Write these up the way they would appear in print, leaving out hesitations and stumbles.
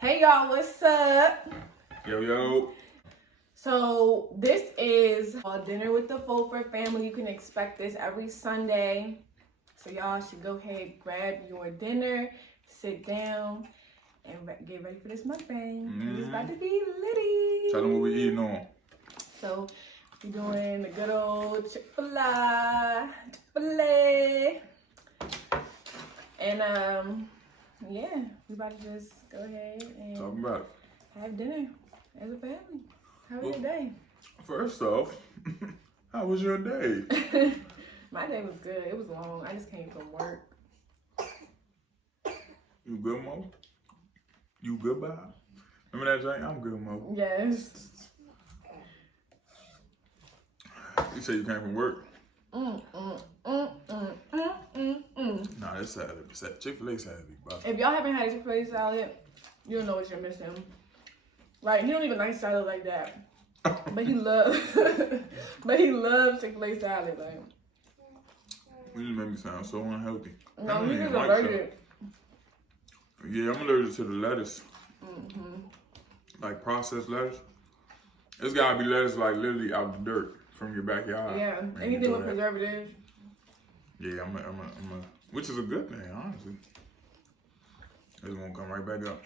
Hey y'all, what's up? Yo. So this is a dinner with the Fulford family. You can expect this every Sunday. So y'all should go ahead, grab your dinner, sit down, and get ready for this mukbang. It's about to be litty. Tell them what we eating on. So we're doing the good old Chick-fil-A. And yeah, we about to just go ahead and Talk about it. have dinner as a family. How was your day? First off, how was your day? My day was good. It was long. I just came from work. You good, Mo? You good, Bob? Remember that drink? I'm good, Mo. Yes. You said you came from work? Nah, it's Saturday. Chick-fil-A Saturday, Bob. If y'all haven't had a Chick-fil-A salad, you don't know what you're missing. Right? He don't even like salad like that. But he loves Chick-fil-A salad. Like, You just made me sound so unhealthy. no, he just allergic. Yeah, I'm allergic to the lettuce. Like processed lettuce. It's gotta be lettuce like literally out the dirt from your backyard. Yeah, anything with preservatives. Yeah, I'm a, which is a good thing, honestly. It's gonna come right back up.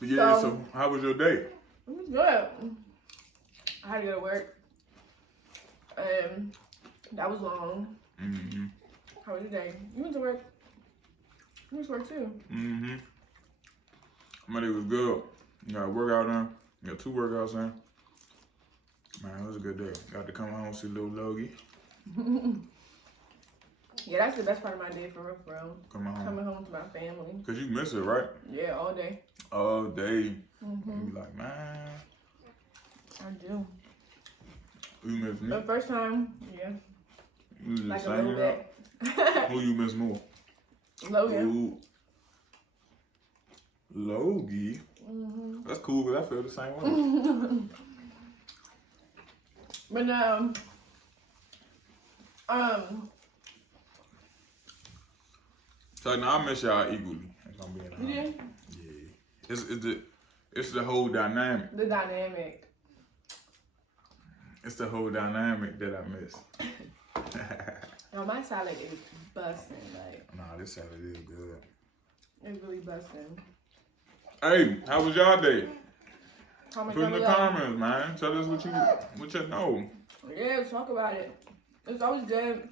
But yeah, so how was your day? It was good. I had to go to work. That was long. How was your day? You went to work. You went to work too. My day was good. You got a workout done. You got 2 workouts in. Man, it was a good day. Got to come home, see little Logie. Yeah, that's the best part of my day, for real, for real. Coming home to my family. Cause you miss it, right? Yeah, all day. All day. You be like, man. I do. You miss me? The first time, yeah. You just like a saying little bit. Who you miss more? Logan. Logie? That's cool, because I feel the same way. But So now I miss y'all equally. If I'm being honest. Yeah. It's the whole dynamic. The dynamic. It's the whole dynamic that I miss. No, my salad is busting. Like, Nah, this salad is good. it's really busting. Hey, how was y'all day? Comment Put in down the below. comments, man. Tell us what you know. Yeah, let's talk about it. It's always good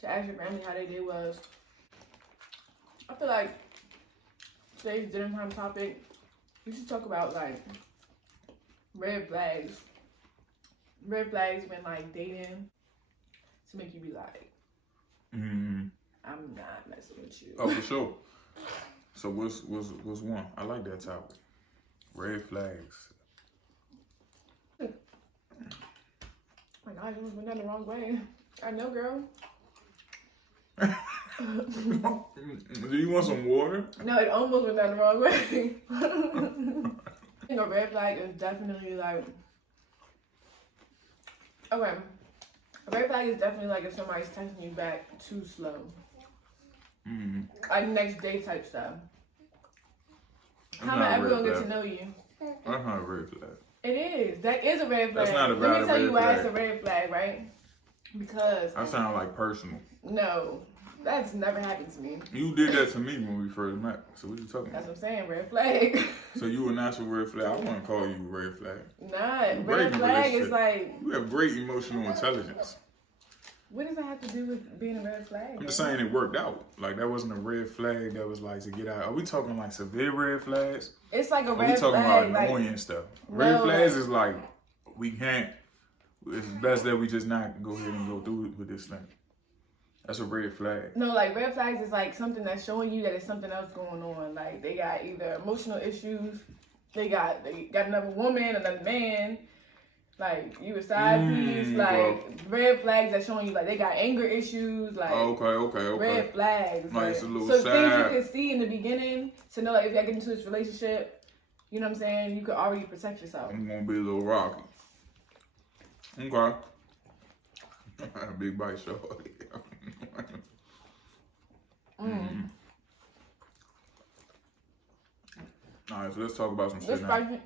to ask your family how their day was. I feel like today's dinner time topic, we should talk about like red flags. Red flags when like dating to make you be like, I'm not messing with you. Oh, for sure. So what's one? I like that topic. Red flags. Oh my God, you almost went down the wrong way. I know, girl. Do you want some water? No, it almost went down the wrong way. I think a red flag is definitely like, okay, a red flag is definitely like if somebody's texting you back too slow. Like next day type stuff. How am I ever gonna get to know you? That's not a red flag. It is. That is a red flag. That's not a Let me tell you why red it's a red flag, right? Because That sounds like personal. no, that's never happened to me. You did that to me when we first met. So what you talking That's about? what I'm saying, red flag. So you a natural red flag. I wouldn't call you a red flag. Not. Great Red flag is relationship. like, You have great emotional intelligence. what does that have to do with being a red flag? I'm just saying it worked out. Like that wasn't a red flag that was like to get out. Are we talking like severe red flags? It's like a Are we red talking flag. about Like, annoying stuff? Red no, flags like- is like we can't. It's best that we just not go ahead and go through with this thing. That's a red flag. no, like red flags is like something that's showing you that there's something else going on. Like they got either emotional issues, they got another woman, another man, like you a side piece, like red flags that showing you like they got anger issues, like Okay. red flags. Like, Like, it's a little so sad. things you can see in the beginning to know like if y'all get into this relationship, you know what I'm saying, you could already protect yourself. I'm gonna be a little rocky. Okay. Big bite short. All right, so let's talk about some shit It's now. spicy.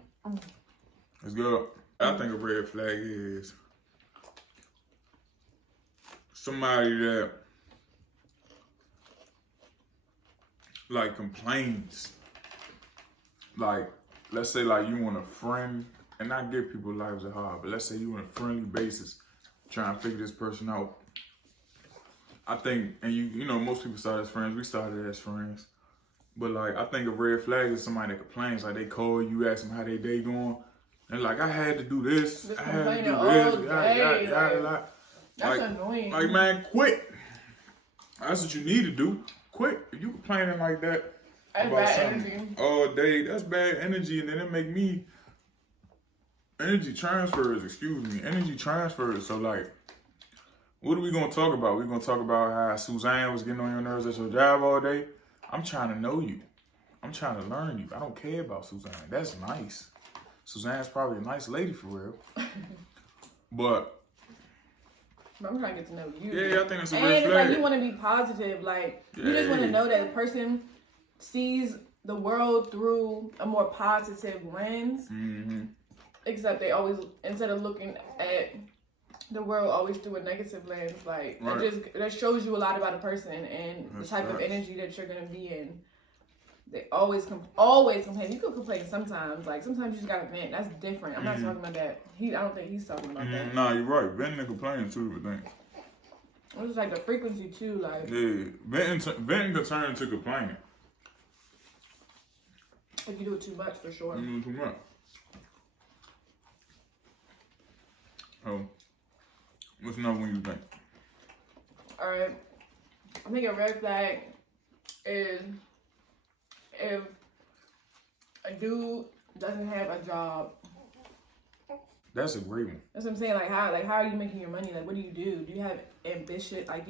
Let's go. I think a red flag is somebody that like complains. Like, let's say like you want a friend, and I get people lives are hard, but let's say you on a friendly basis trying to figure this person out. I think, and you know, most people start as friends. We started as friends. But like, I think a red flag is somebody that complains. Like, they call you, ask them how their day going. And like, I had to do this. Just I had to do complaining this. all day, that's like, annoying. Like, man, quit. That's what you need to do. Quit. If you complaining like that That's about bad something energy. all day, that's bad energy. And then it make me energy transfers. So like, what are we gonna talk about? We're gonna talk about how Suzanne was getting on your nerves at your job all day. I'm trying to know you. I'm trying to learn you. I don't care about Suzanne. That's nice. Suzanne's probably a nice lady for real. But I'm trying to get to know you. yeah, I think it's a and red it's flag. like you want to be positive. Like, you just want to know that the person sees the world through a more positive lens. Mm-hmm. Except they always, instead of looking at the world always through a negative lens, like, that shows you a lot about a person and the type of energy that you're going to be in. They always complain. You could complain sometimes. Like, sometimes you just got to vent. That's different. I'm not talking about that. I don't think he's talking about that. Nah, you're right. Venting and complaining, two different things. It's just like the frequency, too. Like, yeah, venting can turn into complaining. If you do it too much, for sure. You do too much. Oh, what's another one you think? Alright. I think a red flag is if a dude doesn't have a job. That's a great one. That's what I'm saying. Like how are you making your money? Like, what do? Do you have ambition? Like,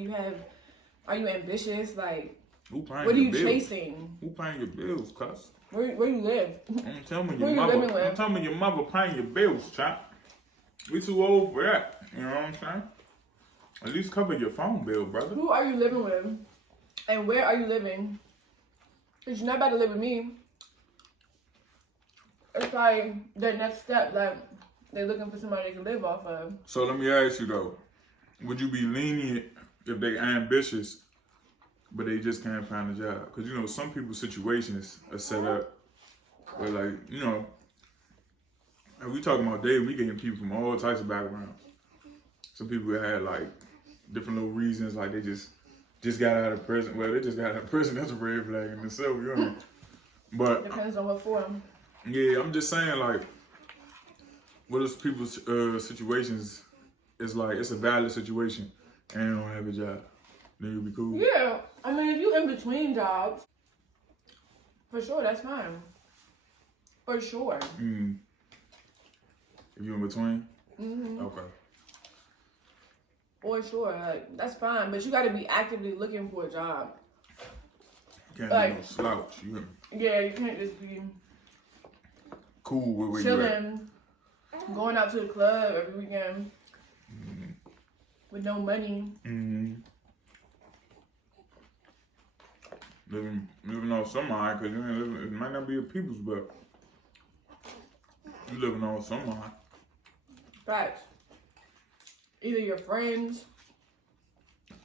are you ambitious? Like, what are you chasing? Who paying your bills, cuz? Where you live? I'm telling Who your you mother. living with? I'm telling your mother paying your bills, chap. We too old for that. You know what I'm saying? At least cover your phone bill, brother. Who are you living with? And where are you living? Because you're not about to live with me. It's like the next step, like, they're looking for somebody they can live off of. So let me ask you though, would you be lenient if they ambitious, but they just can't find a job? Because you know, some people's situations are set up where, like, you know, if we talking about dating, we getting people from all types of backgrounds. Some people had like different little reasons, like they just got out of prison. Well, they just got out of prison. That's a red flag in itself, you know. But depends on what form. Yeah, I'm just saying, like, what if people's situations is like it's a valid situation and they don't have a job? Then you'll be cool. Yeah, I mean, if you in between jobs, for sure, that's fine. For sure. If you in between? Mm-hmm. Okay. For sure, like, that's fine. But you got to be actively looking for a job. Can't like, be no slouch. Yeah, you can't just be cool with where chilling, going out to the club every weekend with no money. Living off somebody, because you ain't living, it might not be your people's, but you living off somebody. Facts. Either your friends.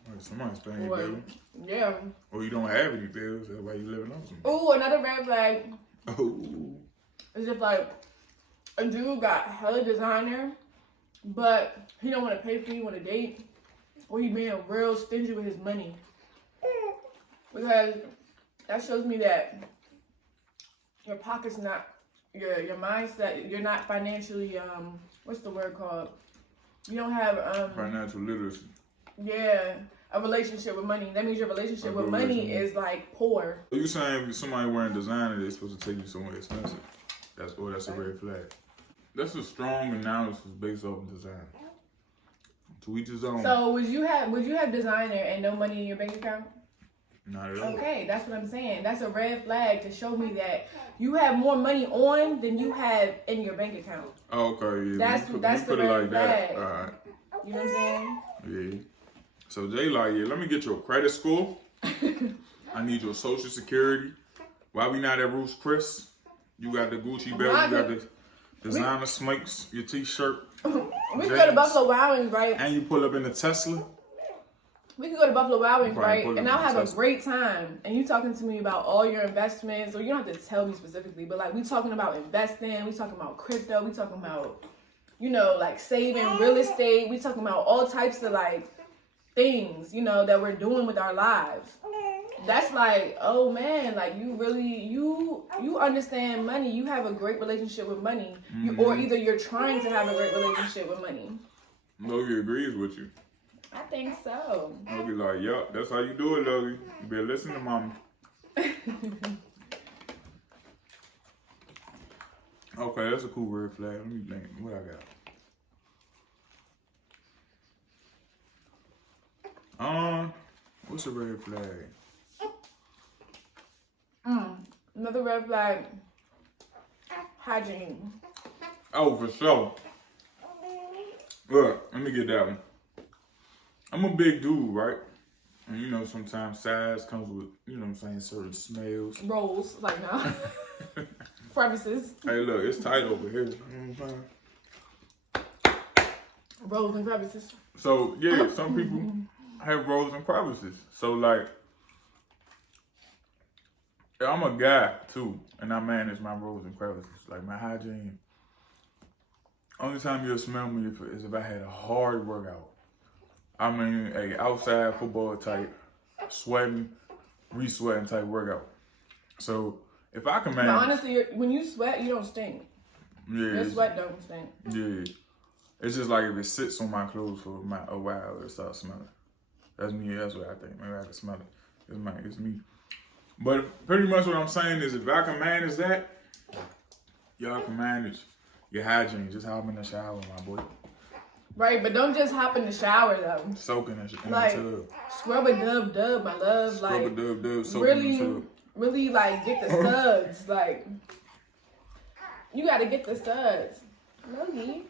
Like somebody's paying your bill. Yeah. Or you don't have any bills, that's why you living off somebody. Oh, another red flag. Oh. Is if like a dude got hella designer, but he don't want to pay for you on a date, or he being real stingy with his money. Because that shows me that your pocket's not your mindset. You're not financially what's the word called? You don't have financial literacy. Yeah, a relationship with money. That means your relationship with money is like poor. So you saying if somebody wearing designer, they're supposed to take you somewhere expensive? That's a red flag. That's a strong analysis based off of design. To each his own. So would you have designer and no money in your bank account? Not at all. Okay, that's what I'm saying. That's a red flag to show me that you have more money on than you have in your bank account. Oh, okay, yeah. That's the red flag. All right. You know what I'm saying? Yeah. So Jay like, yeah, let me get your credit score. I need your social security. Why we not at Ruth's Chris? You got the Gucci belt. You got the designer smokes. Your t-shirt. We could go to Buffalo Wild Wings, right? And you pull up in the Tesla. We could go to Buffalo Wild Wings, right? Pull up And I'll have Tesla. a great time. And you talking to me about all your investments, or you don't have to tell me specifically, but like we talking about investing, we talking about crypto, we talking about, you know, like saving real estate, we talking about all types of like things, you know, that we're doing with our lives. That's like, oh man, like you really, you understand money. You have a great relationship with money. Or either you're trying to have a great relationship with money. Logie agrees with you. I think so. Logie like, yup, that's how you do it, Logie. You better listen to mama. Okay, that's a cool red flag. Let me think. What I got? What's a red flag? Another red flag, hygiene. Oh, for sure. Look, let me get that one. I'm a big dude, right? And you know, sometimes size comes with, you know what I'm saying, certain smells. Rolls, like no. Crevices. Hey, look, it's tight over here. You know what I'm saying? Rolls and crevices. So, yeah, some people have rolls and crevices. So, like, I'm a guy, too, and I manage my rolls and crevices. Like, my hygiene. Only time you'll smell me is if I had a hard workout. I mean, a outside football type, sweating, re-sweating type workout. So, if I can manage... But honestly, when you sweat, you don't stink. Yeah. Your sweat don't stink. Yeah. It's just like if it sits on my clothes for a while, it'll start smelling. That's me. That's what I think. Maybe I can smell it. It's me. But pretty much what I'm saying is if I can manage that, y'all can manage your hygiene. Just hop in the shower, my boy. Right, but don't just hop in the shower, though. Soaking in the like, tub. Scrub a dub, my love. Scrub like, a dub, soaking in the tub. Really, like, get the suds. Like, you gotta get the suds. Logie.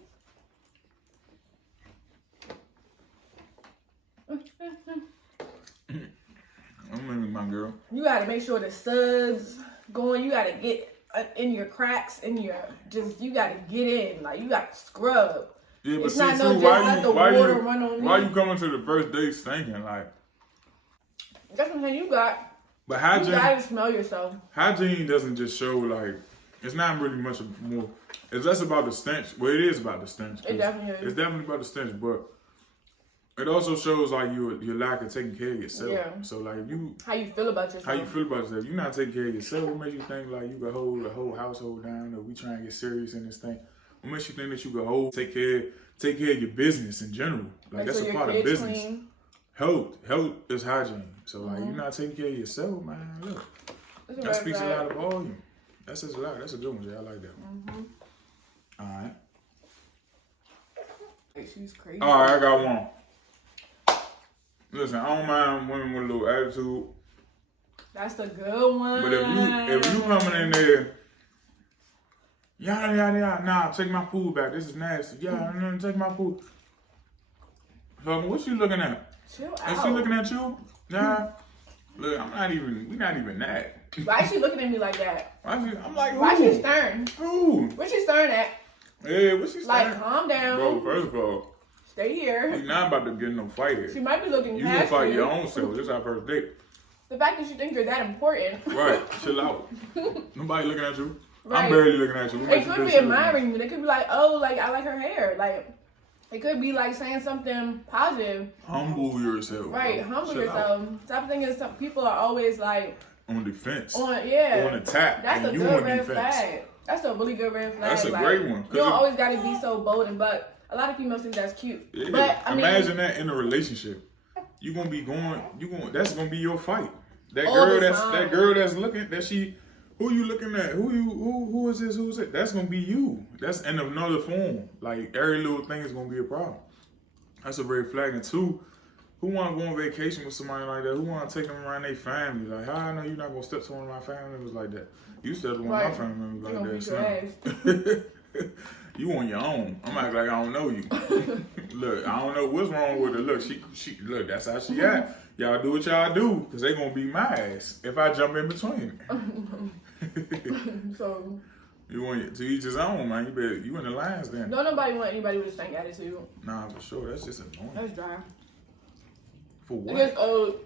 I'm in my girl. You gotta make sure the suds going. You gotta get in your cracks, you gotta get in. Like, you gotta scrub. Yeah, but it's see, not no too, just let the water run on me. Why you coming to the first date stinking? Like, that's what I'm saying. You gotta smell yourself. Hygiene doesn't just show, like, it's not really much more. It's less about the stench. Well, it is about the stench. It definitely is. It's definitely about the stench, but it also shows like your lack of taking care of yourself. Yeah. So like how you feel about yourself. How you feel about yourself. You're not taking care of yourself. What makes you think like you can hold the whole household down, or we trying to get serious in this thing? What makes you think that you can take care of your business in general? Like that's a part of business. Clean. Health is hygiene. So like you're not taking care of yourself, man. Look, that speaks a lot of volume. That says a lot. That's a good one, Jay. I like that one. All right. She's crazy. All right, I got one. Listen, I don't mind women with a little attitude. That's a good one. But if you coming in there, yada, nah, take my food back. This is nasty. Yeah, take my food. So what you looking at? Chill out. Is she looking at you? Nah. Look, we're not even that. Why is she looking at me like that? I'm like, who? Why she staring? Who? Where's she staring at? Yeah, what's she staring? Like, calm down. Bro, first of all, stay here. You're not about to get in no fight here. She might be looking you past You gonna fight your own self. This is our first date. The fact that you think you're that important. Right, chill out. Nobody looking at you. Right. I'm barely looking at you. It could be admiring you. They could be like, oh, like, I like her hair. Like, it could be like saying something positive. Humble yourself. Right, humble yourself. Stop thinking some people are always like on defense. On attack. That's a good red flag. That's a really good red flag. That's a great one. You don't always gotta be so bold and but a lot of females think that's cute. Yeah. But imagine that in a relationship. That's gonna be your fight. That girl that's looking who you looking at? Who is this? Who is it? That's gonna be you. That's in another form. Like every little thing is gonna be a problem. That's a red flag. And two, who want to go on vacation with somebody like that? Who want to take them around their family? Like, how I know you're not gonna step to one of my family members like that? You stepped to one of my family members like that. You on your own. I'm acting like I don't know you. Look, I don't know what's wrong with her. Look, she look, that's how she got. Y'all do what y'all do, because they gonna beat my ass if I jump in between. So You want to each his own, man. You in the lines then. Don't nobody want anybody with a stank attitude. Nah, for sure. That's just annoying. That's dry. For what? It gets old.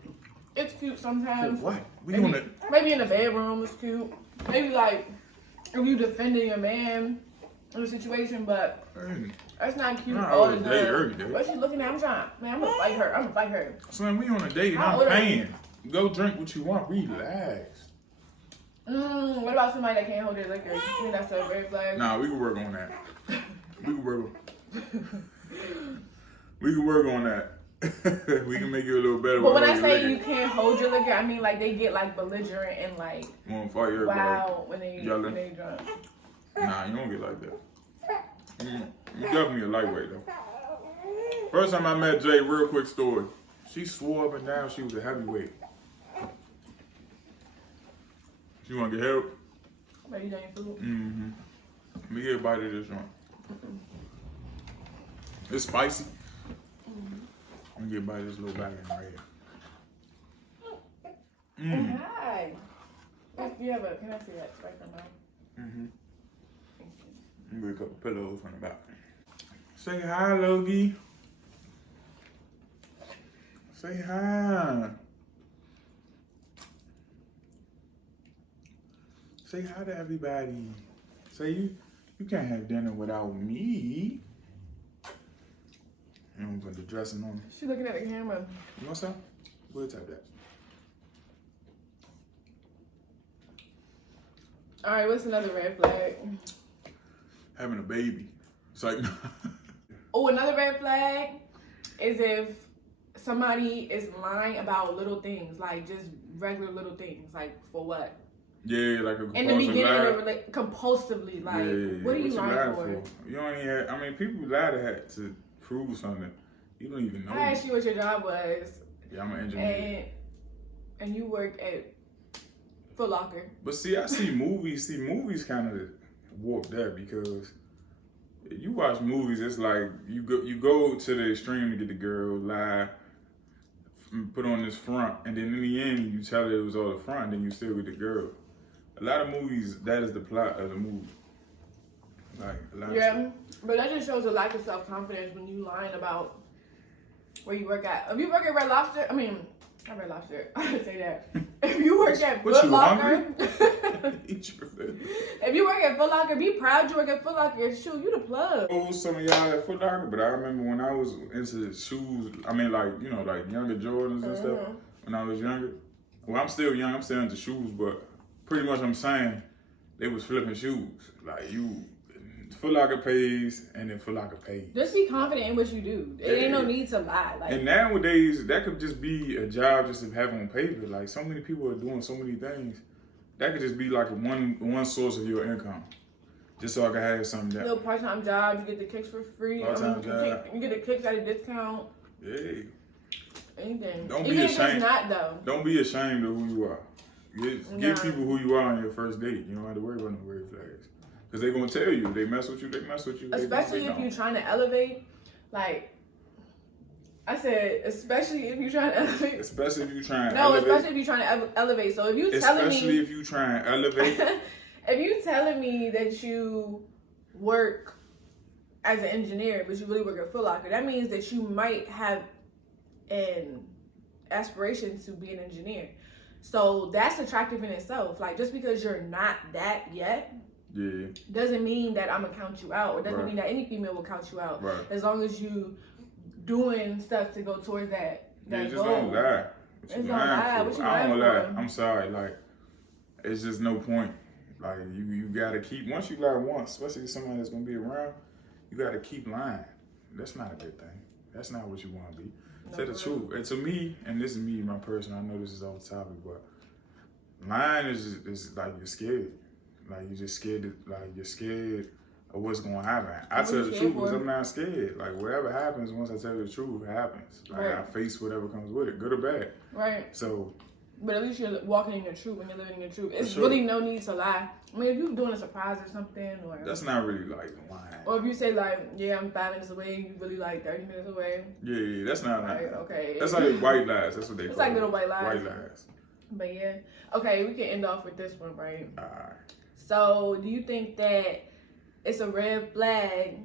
It's cute sometimes. For what? Maybe in the bedroom it's cute. Maybe like if you defending a man in a situation, but that's not cute all the time. What she looking at? I'm gonna fight her. I'm gonna fight her. Son, we on a date and I'm paying. Go drink what you want. Relax. What about somebody that can't hold their liquor? You think that's a red flag? Nah, we can work on that. We can work on that. We can make you a little better. But when I say you can't hold your liquor, I mean like they get like belligerent and like wow when they drunk. Nah, you don't get like that. You definitely a lightweight though. First time I met Jay, real quick story. She swore up and down she was a heavyweight. You want to get help? Are you done your food? Mm-hmm. Let me get a bite of this joint. It's spicy. I'm gonna get a bite of this little bag in right here. Hi. You have a, can I see that spice on mine? Mm-hmm. Let me get a couple pillows from the back. Say hi, Logie. Say hi. Say hi to everybody. Say you can't have dinner without me. I'm gonna put the dressing on. She looking at the camera. You want some? We'll type that. All right, what's another red flag? Having a baby. It's like. Oh, another red flag is if somebody is lying about little things, like just regular little things, like for what? Yeah, like a in the beginning of the compulsively, like what are you lying for? You don't even have, I mean, people lie to prove something. You don't even know. I asked you what your job was. Yeah, I'm an engineer. And you work at Foot Locker. But see, I see movies. See, movies kind of warp that because you watch movies. It's like you go to the extreme to get the girl, lie, put on this front, and then in the end you tell her it was all the front, and then you still get the girl. A lot of movies, that is the plot of the movie. Like a lot of stuff. But that just shows a lack of self-confidence when you lying about where you work at. If you work at Red Lobster, I mean, not Red Lobster, I didn't say that. If you work at Foot Locker, if you work at Foot Locker, be proud you work at Foot Locker. Shoot, you the plug. Oh, some of y'all at Foot Locker, but I remember when I was into shoes, I mean, like, you know, like younger Jordans and stuff, when I was younger. Well, I'm still young, I'm still into shoes, but pretty much I'm saying they was flipping shoes. Like Foot Locker pays and then Foot Locker pays. Just be confident in what you do. It ain't no need to lie. Like, and nowadays, that could just be a job just to have on paper. Like so many people are doing so many things. That could just be like one source of your income. Just so I can have something that. Little part-time job, you get the kicks for free. Part-time job. You get the kicks at a discount. Yeah. Anything. Don't Even be if ashamed. it's not though. Don't be ashamed of who you are. Give people who you are on your first date. You don't have to worry about no red flags. Because they're going to tell you. They mess with you, they mess with you. Especially if you're trying to elevate. Like, I said, especially if you're trying to elevate. Especially if you're trying to elevate. No, especially if you're trying to elevate. So if you telling me. Especially if you're trying to elevate. If you telling me that you work as an engineer, but you really work at Foot Locker, that means that you might have an aspiration to be an engineer. So that's attractive in itself. Like, just because you're not that yet, doesn't mean that I'm gonna count you out, or doesn't mean that any female will count you out. Right. As long as you doing stuff to go towards that just goal. Don't lie. What you lying for? I don't lie. I'm sorry. Like, it's just no point. Like, you gotta keep, once you lie once, especially somebody that's gonna be around, you gotta keep lying. That's not a good thing. That's not what you wanna be. Say the truth. And to me, and this is me, my person, I know this is off topic, but lying is like you're scared. Like you're just scared you're scared of what's gonna happen. I tell the truth because I'm not scared. Like whatever happens, once I tell the truth, it happens. Like I face whatever comes with it, good or bad. Right. So but at least you're walking in your truth and you're living your truth. It's really no need to lie. I mean, if you're doing a surprise or something, or that's not really like lying. Or if you say like, yeah, I'm 5 minutes away, you really like 30 minutes away. Yeah, that's not like, okay. That's like white lies. That's what they call it. It's like little white lies. White lies. But yeah, okay, we can end off with this one, right? Alright. So, do you think that it's a red flag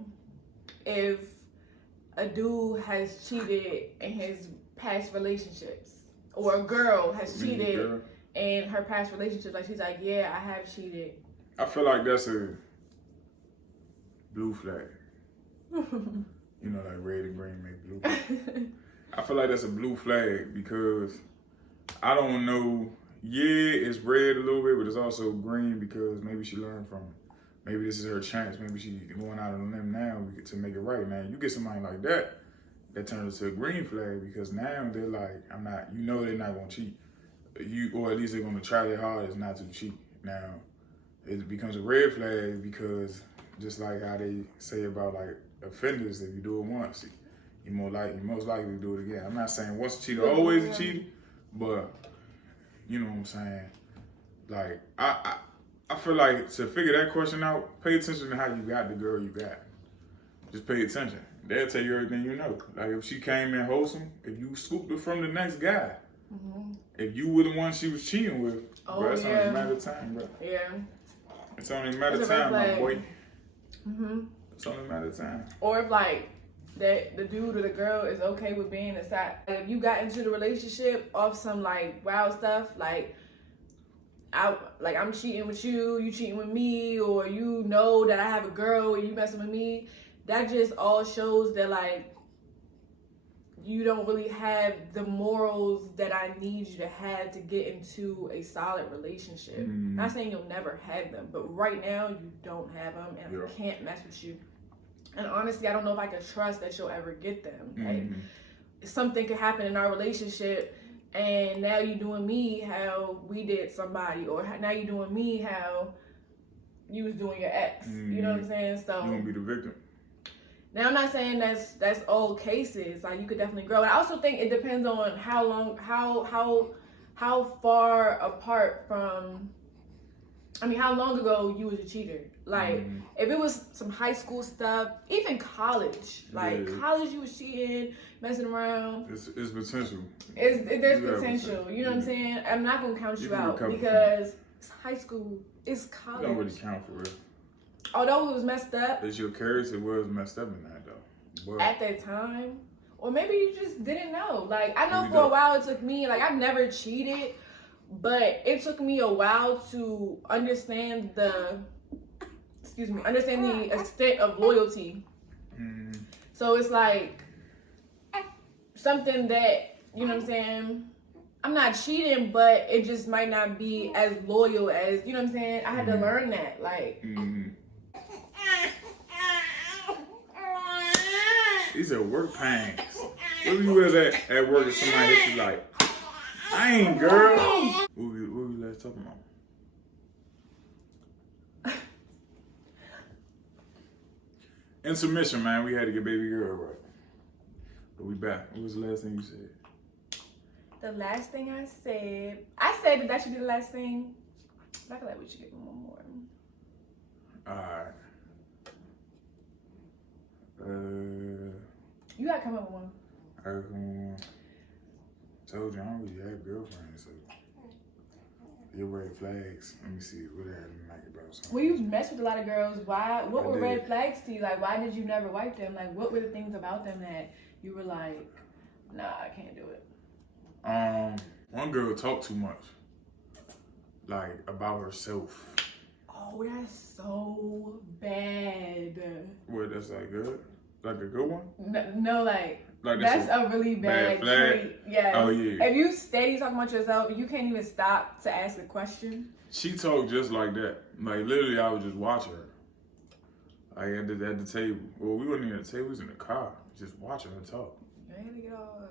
if a dude has cheated in his past relationships, or a girl has cheated in her past relationships? Like, she's like, yeah, I have cheated. I feel like that's a blue flag. You know, like red and green make blue. I feel like that's a blue flag because I don't know. Yeah, it's red a little bit, but it's also green because maybe she learned from it. Maybe this is her chance. Maybe she's going out on a limb now to make it right. Now, you get somebody like that, that turns into a green flag because now they're like, I'm not, you know, they're not going to cheat. Or at least they're going to try their hardest not to cheat. Now, it becomes a red flag because just like how they say about like offenders, if you do it once, you're most likely to do it again. I'm not saying once a cheater, always a cheater, but you know what I'm saying? Like, I feel like to figure that question out, pay attention to how you got the girl you got. Just pay attention. They'll tell you everything you know. Like if she came in wholesome, if you scooped her from the next guy, if you were the one she was cheating with, bro, it's only a matter of time, bro. Yeah. It's only a matter of time, my boy. It's only a matter of time. Or if like that the dude or the girl is okay with being a side. Like, if you got into the relationship off some like wild stuff, like I'm cheating with you, you cheating with me, or you know that I have a girl and you messing with me, that just all shows that like you don't really have the morals that I need you to have to get into a solid relationship. Not saying you'll never have them, but right now you don't have them, and I can't mess with you. And honestly, I don't know if I can trust that you'll ever get them. Like, something could happen in our relationship, and now you doing me how we did somebody, or now you doing me how you was doing your ex. You know what I'm saying? So you won't be the victim. Now, I'm not saying that's all cases. Like, you could definitely grow. And I also think it depends on how far apart from, how long ago you was a cheater. Like, if it was some high school stuff, even college, college you was cheating, messing around. It's potential. There's potential. You know what I'm saying? I'm not going to count you out because it's high school, it's college. It don't really count for real. Although it was messed up. It's your character was messed up in that though. But at that time. Or maybe you just didn't know. Like, I know for a while it took me, like, I've never cheated, but it took me a while to understand the extent of loyalty. So it's like something that, you know what I'm saying, I'm not cheating, but it just might not be as loyal as, you know what I'm saying? I had to learn that. Like, these are work pains. Where you was at work if somebody hit you like, I ain't girl. What we last talking about? Intermission, man. We had to get baby girl right. But we back. What was the last thing you said? The last thing I said that should be the last thing. I feel like we should give him one more. Alright. You gotta come up with one. Told you I don't really have girlfriends, so your red flags. Let me see what I didn't like about something. Well, you messed with a lot of girls. Why? What were red flags to you? Like, why did you never wipe them? Like, what were the things about them that you were like, nah, I can't do it? One girl talked too much, like about herself. Oh, that's so bad. What? That's like good? Like a good one? No, like that's a really bad trait. Yeah. Oh yeah. If you steady talking about yourself, you can't even stop to ask a question. She talked just like that. Like literally, I was just watching her. Like at the table. Well, we wasn't even at the table. We was in the car, just watching her talk. You ain't gonna get all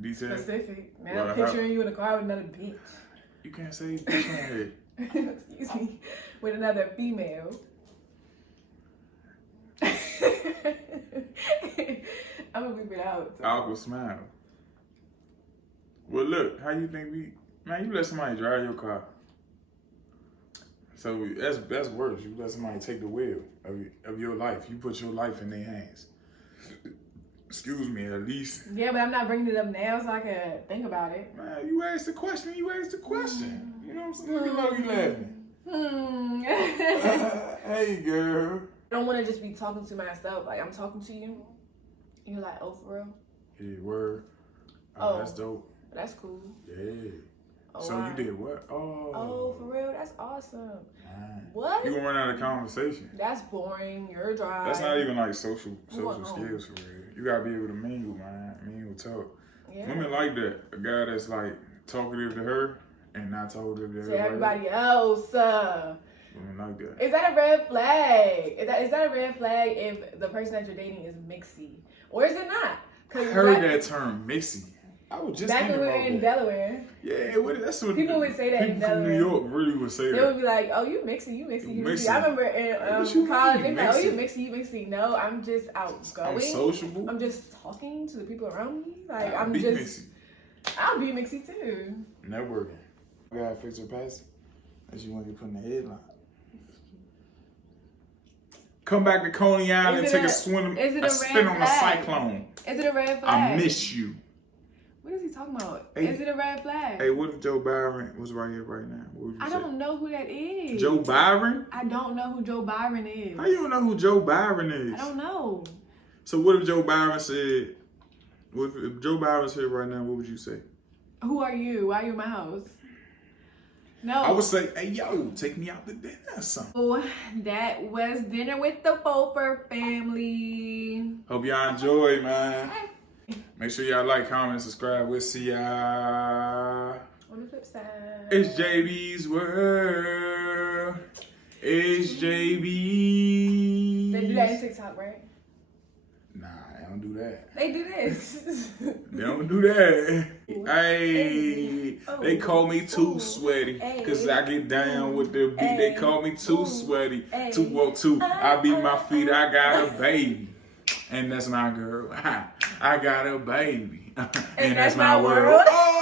detailed. Specific. Man, I'm picturing you in the car with another bitch. You can't say bitch on here. Excuse me. With another female. I'm gonna beep it out. Awkward smile. Well, look, how you think man, you let somebody drive your car. So that's worse. You let somebody take the wheel of your life. You put your life in their hands. Excuse me, at least. Yeah, but I'm not bringing it up now so I can think about it. Man, you asked the question. You know what I'm saying? Look at you laughing. Hey, girl. I don't want to just be talking to myself. Like, I'm talking to you. And you're like, oh, for real? Yeah, word. Oh. That's dope. That's cool. Yeah. Oh, So wow. you did what? Oh, for real? That's awesome. Man. What? You gonna run out of conversation. That's boring. You're dry. That's not even like social What? skills for real. You gotta be able to mingle, man. Mingle, talk. Yeah. Women like that. A guy that's like talkative to her and not talkative to To everybody. everybody else. Women like that. Is that a red flag? Is that a red flag if the person that you're dating is mixy? Or is it not? I heard that term, mixy. I was just back when thinking we were about in that. Delaware. Yeah, that's what People would say that in people from Delaware. New York really would say They that. would be like, oh, you mixy, you mixy, you mixy. Mixy. I remember in What you college, mean, they'd be like, oh, you mixy? mixy, you mixy. No, I'm just outgoing. I'm sociable. I'm just talking to the people around me. Like, I'll I'm be just, mixy. I'll be mixy too. Networking. I gotta fix her passing. As you want to get put in the headline. Come back to Coney Island and take a swim, is it a a spin red on a flag? cyclone. Is it a red flag? I miss you. What is he talking about? Hey. Is it a red flag? Hey, what if Joe Byron was right here right now? What would you I say? don't know who that is. Joe Byron? I don't know who Joe Byron is. How you don't know who Joe Byron is? I don't know. So what if Joe Byron said, if Joe Byron's here right now, what would you say? Who are you? Why are you in my house? No. I would say, hey, yo, take me out to dinner or something. Oh, that was dinner with the Fulford family. Hope y'all enjoy, man. Make sure y'all like, comment, subscribe. We'll see y'all. On the flip side. It's JB's world. It's JB. They do that in TikTok, right? Nah, they don't do that. They do this. They don't do that. Hey, they call me too sweaty. Cause I get down with the beat. They call me too sweaty. 202. I beat my feet. I got a baby. And that's my girl. I got a baby. And that's my world. Oh!